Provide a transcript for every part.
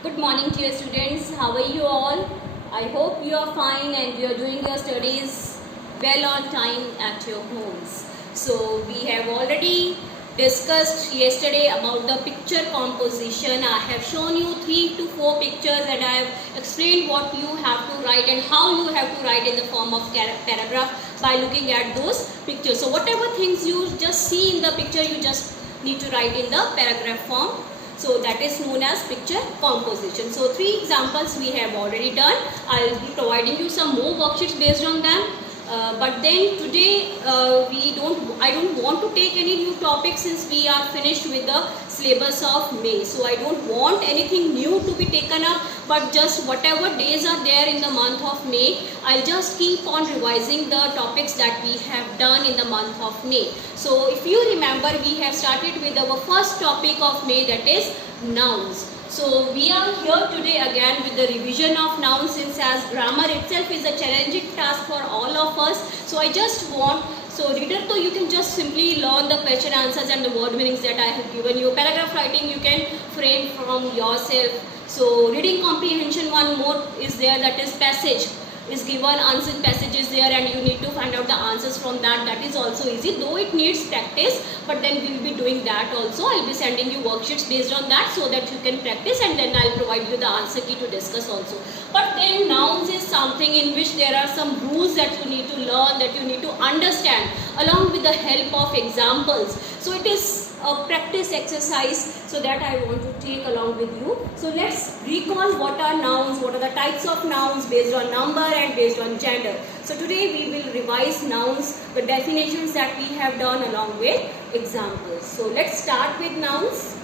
Good morning, dear students. How are you all? I hope you are fine and you are doing your studies well on time at your homes. So we have already discussed yesterday about the picture composition. I have shown you 3 to 4 pictures and I have explained what you have to write and how you have to write in the form of paragraph by looking at those pictures. So whatever things you just see in the picture, you just need to write in the paragraph form. So that is known as picture composition. So 3 examples we have already done. I will be providing you some more worksheets based on them. But then today I don't want to take any new topics since we are finished with the syllabus of May. So I don't want anything new to be taken up, but just whatever days are there in the month of May, I'll just keep on revising the topics that we have done in the month of May. So if you remember, we have started with our first topic of May, that is nouns. So we are here today again with the revision of nouns, since as grammar itself is a challenging task for all of us. So I just want, so reader, so you can just simply learn the question answers and the word meanings that I have given you. Paragraph writing you can frame from yourself. So reading comprehension, one more is there, that is passage is given, answered passages there, and you need to find out the answers from that. That is also easy, though it needs practice, but then we will be doing that also. I will be sending you worksheets based on that so that you can practice, and then I will provide you the answer key to discuss also. But then nouns is something in which there are some rules that you need to learn, that you need to understand along with the help of examples. So it is a practice exercise, so that I want to take along with you. So let's recall what are nouns, what are the types of nouns based on number and based on gender. So today we will revise nouns, the definitions that we have done along with examples. So let's start with nouns.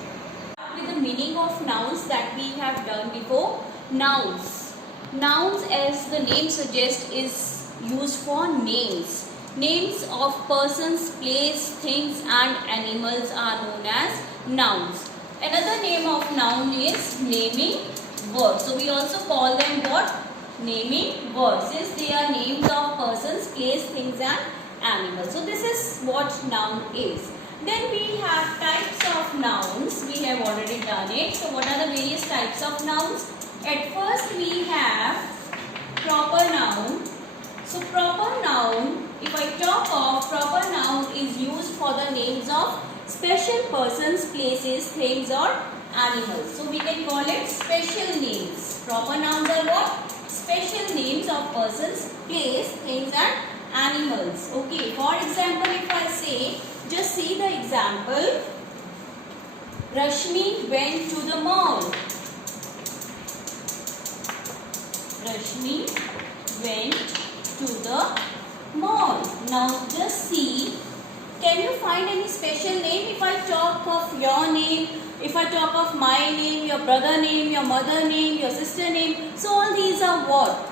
With the meaning of nouns that we have done before. Nouns. Nouns, as the name suggests, is used for names. Names of persons, place, things and animals are known as nouns. Another name of noun is naming words. So we also call them what? Naming words, since they are names of persons, place, things and animals. So this is what noun is. Then we have types of nouns. We have already done it. So what are the various types of nouns? At first we have proper noun. So proper noun, if I talk of, proper noun is used for the names of special persons, places, things or animals. So we can call it special names. Proper nouns are what? Special names of persons, place, things and animals. Okay, for example, if I say, just see the example. Rashmi went to the mall. Rashmi went to the mall. Now just see, can you find any special name? If I talk of your name, if I talk of my name, your brother name, your mother name, your sister name, so all these are what?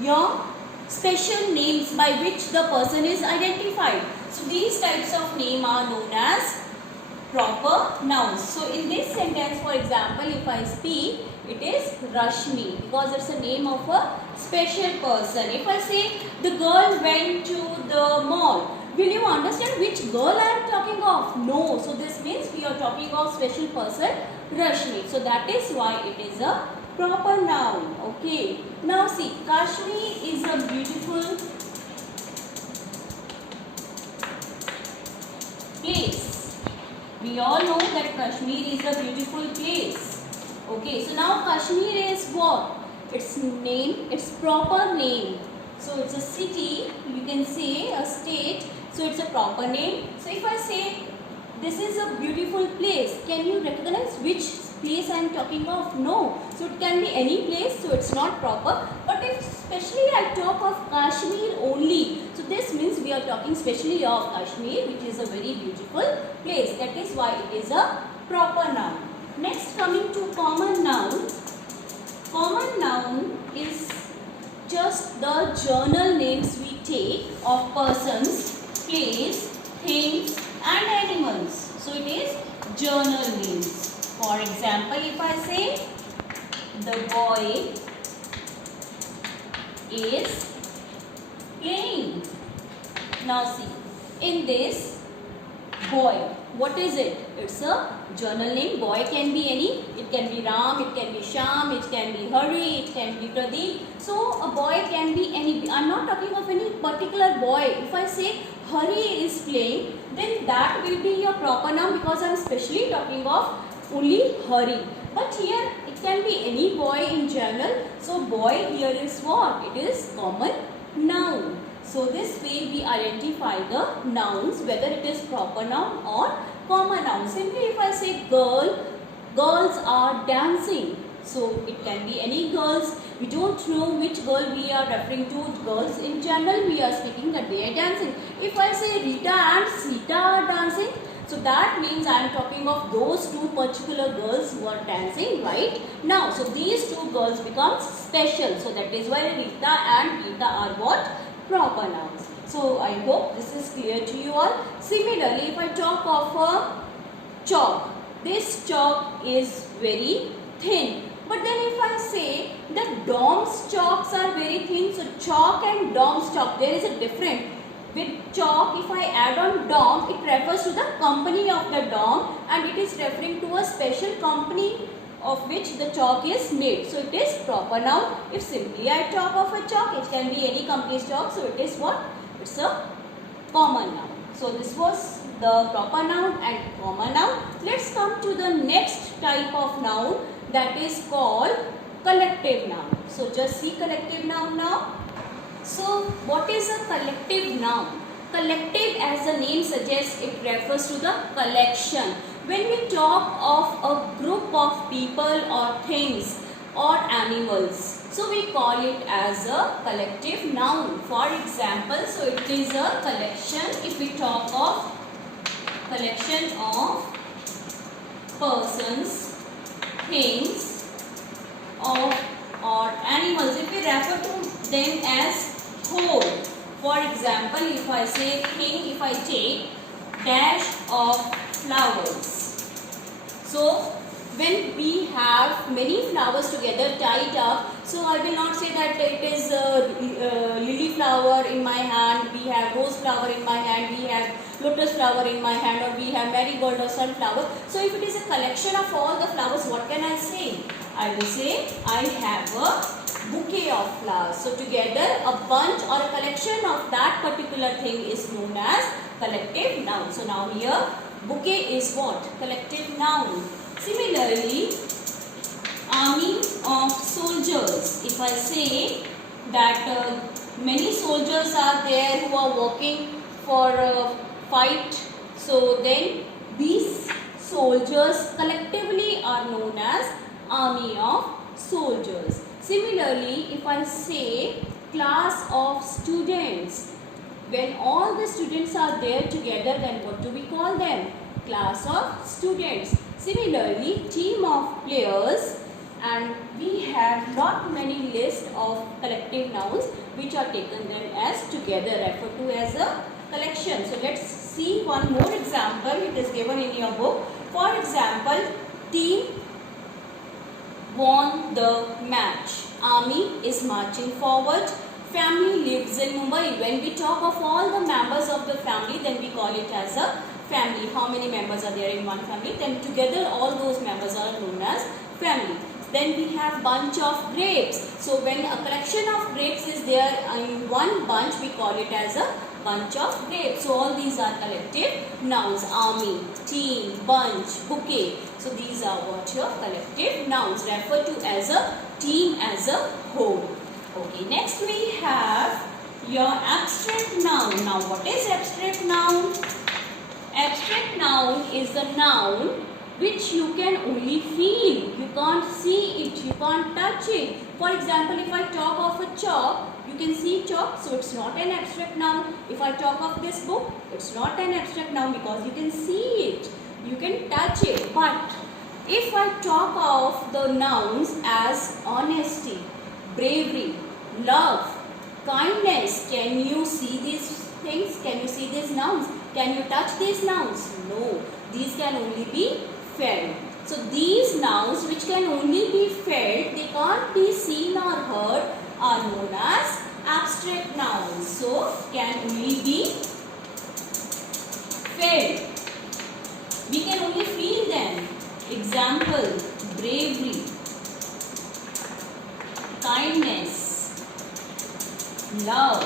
Your special names by which the person is identified. So these types of name are known as proper nouns. So in this sentence, for example, if I speak, it is Rashmi because it's a name of a special person. If I say the girl went to the mall, will you understand which girl I am talking of? No. So this means we are talking of special person Rashmi. So that is why it is a proper noun. Okay. Now see, Kashmir is a beautiful place. We all know that Kashmir is a beautiful place. Okay, so now Kashmir is what? Its name, its proper name. So it's a city, you can say a state, so it's a proper name. So if I say this is a beautiful place, can you recognize which place I am talking of? No. So it can be any place, so it's not proper. But if especially I talk of Kashmir only, so this means we are talking specially of Kashmir, which is a very beautiful place. That is why it is a proper noun. Next, coming to common noun. Common noun is just the journal names we take of persons, place, things and animals. So it is journal names. For example, if I say the boy is playing. Now see, in this boy. What is it? It's a journal name. Boy can be any. It can be Ram, it can be Sham, it can be Hari, it can be Pradeep. So a boy can be any. I'm not talking of any particular boy. If I say Hari is playing, then that will be your proper noun because I'm specially talking of only Hari. But here it can be any boy in general. So boy here is what? It is common noun. So this way we identify the nouns, whether it is proper noun or common noun. Simply if I say girl, girls are dancing. So it can be any girls. We don't know which girl we are referring to. Girls in general we are speaking that they are dancing. If I say Rita and Sita are dancing, so that means I am talking of those two particular girls who are dancing right now. So these two girls become special. So that is why Rita and Rita are what? Proper nouns. So I hope this is clear to you all. Similarly, if I talk of a chalk, this chalk is very thin. But then if I say that Dom's chalks are very thin, so chalk and Dom's chalk, there is a difference. With chalk, if I add on Dom, it refers to the company of the Dom and it is referring to a special company of which the chalk is made. So it is proper noun. If simply I talk of a chalk, it can be any company's chalk. So it is what? It's a common noun. So this was the proper noun and common noun. Let's come to the next type of noun, that is called collective noun. So just see collective noun now. So what is a collective noun? Collective, as the name suggests, it refers to the collection. When we talk of a group of people or things or animals, so we call it as a collective noun. For example, so it is a collection. If we talk of collection of persons, things, or animals, if we refer to them as whole. For example, if I say thing, if I take dash of flowers. So when we have many flowers together tied up, so I will not say that it is lily flower in my hand, we have rose flower in my hand, we have lotus flower in my hand, or we have marigold or sunflower. So if it is a collection of all the flowers, what can I say? I will say I have a bouquet of flowers. So together a bunch or a collection of that particular thing is known as collective noun. So now here bouquet is what? Collective noun. Similarly, army of soldiers. If I say that many soldiers are there who are working for a fight, so then these soldiers collectively are known as army of soldiers. Similarly, if I say class of students, when all the students are there together, then what do we call them? Class of students. Similarly, team of players, and we have not many list of collective nouns which are taken then as together, referred to as a collection. So let's see one more example. It is given in your book. For example, team won the match. Army is marching forward. Family lives in Mumbai. When we talk of all the members of the family, then we call it as a family. How many members are there in one family? Then together all those members are known as family. Then we have bunch of grapes. So when a collection of grapes is there in one bunch, we call it as a bunch of grapes. So all these are collective nouns. Army, team, bunch, bouquet. So these are what your collective nouns, referred to as a team as a whole. Okay, next we have your abstract noun. Now what is abstract noun? Abstract noun is the noun which you can only feel. You can't see it, you can't touch it. For example, if I talk of a chalk, you can see chalk, so it's not an abstract noun. If I talk of this book, it's not an abstract noun because you can see it, you can touch it. But if I talk of the nouns as honesty, bravery, love, kindness, can you see these things? Can you see these nouns? Can you touch these nouns? No. These can only be felt. So these nouns which can only be felt, they can't be seen or heard, are known as abstract nouns. So can only be felt. we can only feel them. Example, bravery, kindness, love.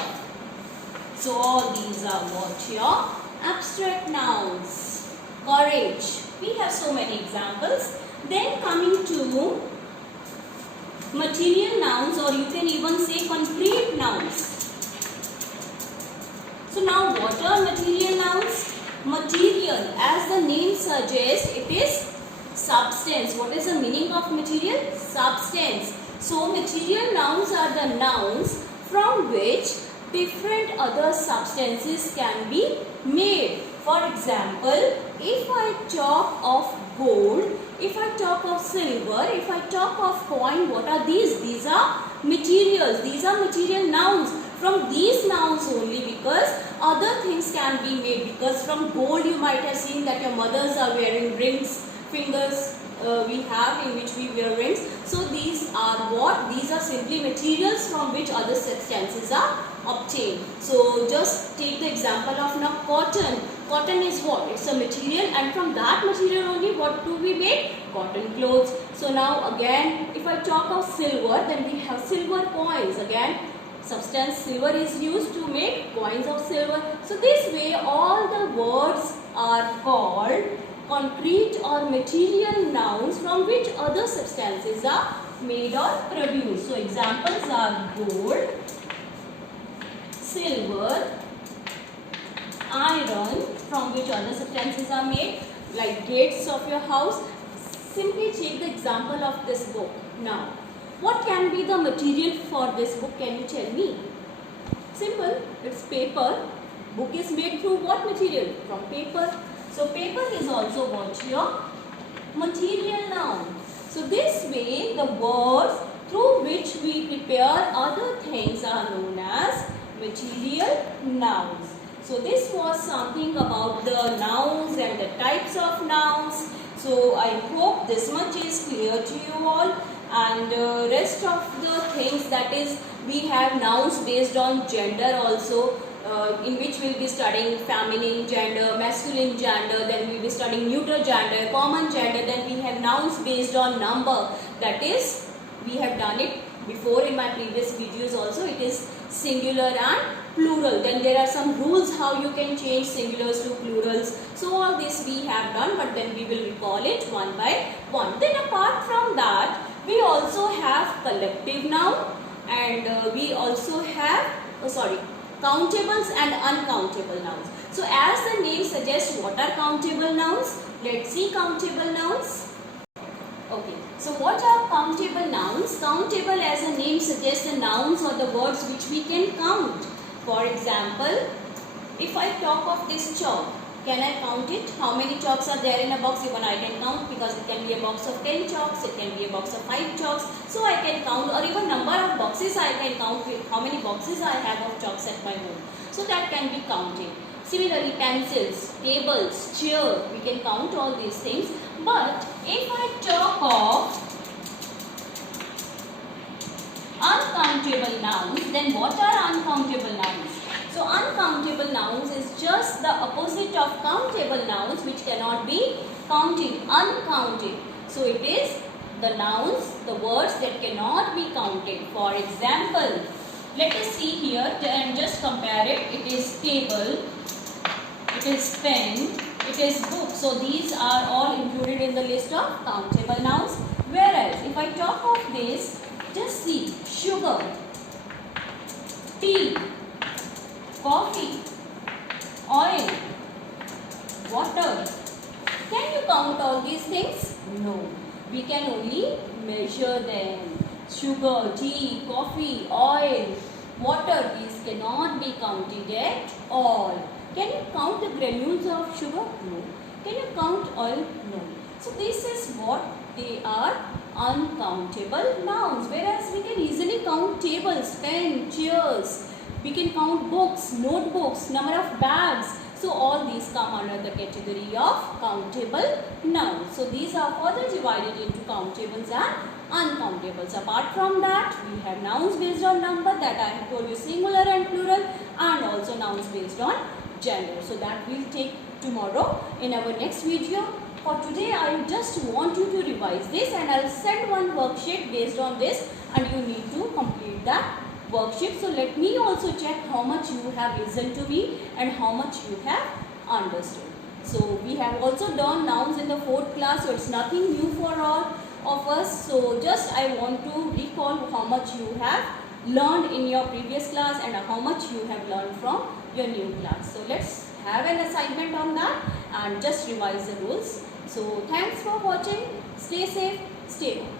So all these are what? Your abstract nouns. Courage. We have so many examples. Then coming to material nouns, or you can even say concrete nouns. So now what are material nouns? Material, as the name suggests, it is substance. What is the meaning of material? Substance. So material nouns are the nouns from which different other substances can be made. For example, if I talk of gold, if I talk of silver, if I talk of coin, what are these? These are materials. These are material nouns. From these nouns only, because other things can be made. Because from gold you might have seen that your mothers are wearing rings, fingers we have in which we wear rings. So these are what? These are simply materials from which other substances are obtained. So just take the example of now cotton. Cotton is what? It's a material, and from that material only what do we make? Cotton clothes. So now again, if I talk of silver, then we have silver coins. Again, substance silver is used to make coins of silver. So this way all the words are called concrete or material nouns from which other substances are made or produced. So examples are gold, silver, iron, from which other substances are made, like gates of your house. Simply take the example of this book. Now, what can be the material for this book? Can you tell me? Simple, it's paper. Book is made through what material? From paper. So paper is also what? Your material noun. So this way the words through which we prepare other things are known as material nouns. So this was something about the nouns and the types of nouns. So I hope this much is clear to you all, and rest of the things, that is, we have nouns based on gender also, in which we will be studying feminine gender, masculine gender, then we will be studying neuter gender, common gender, then we have nouns based on number, that is, we have done it before in my previous videos also. It is singular and plural. Then there are some rules how you can change singulars to plurals. So all this we have done, but then we will recall it one by one. Then apart from that, we also have collective noun, and we also have countables and uncountable nouns. So as the name suggests, what are countable nouns? Let's see countable nouns. Okay, so what are countable nouns? Countable, as the name suggests, the nouns or the words which we can count. For example, if I talk of this chalk, can I count it? How many chalks are there in a box? Even I can count, because it can be a box of 10 chalks, it can be a box of 5 chalks. So I can count, or even number of boxes I can count with how many boxes I have of chalks at my home. So that can be counted. Similarly, pencils, tables, chair, we can count all these things. But if I talk of uncountable nouns, then what are uncountable nouns? So uncountable nouns is just the opposite of countable nouns, which cannot be counted, uncounted. So it is the nouns, the words that cannot be counted. For example, let us see here and just compare it. It is table, it is pen, it is book. So these are all included in the list of countable nouns. Whereas if I talk of this, just see, sugar, tea, coffee, oil, water. Can you count all these things? No. We can only measure them. Sugar, tea, coffee, oil, water, these cannot be counted at all. Can you count the granules of sugar? No. Can you count oil? No. So this is what they are, uncountable nouns. Whereas we can easily count tables, pen, chairs. We can count books, notebooks, number of bags. So all these come under the category of countable nouns. So these are further divided into countables and uncountables. Apart from that, we have nouns based on number, that I have told you, singular and plural, and also nouns based on gender. So that we'll take tomorrow in our next video. For today, I just want you to revise this, and I'll send one worksheet based on this, and you need to complete that worksheet. So let me also check how much you have listened to me and how much you have understood. So we have also done nouns in the 4th class, so it's nothing new for all of us. So just I want to recall how much you have learned in your previous class and how much you have learned from your new class. So let's have an assignment on that and just revise the rules. So thanks for watching. Stay safe, stay home.